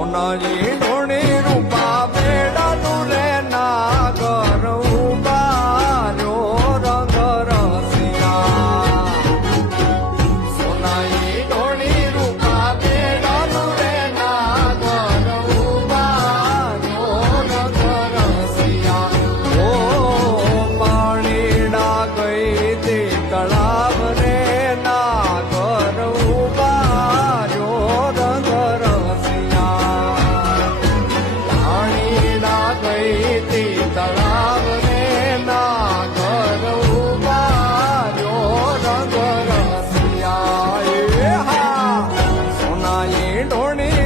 ஒன்னாலே நோழ morning.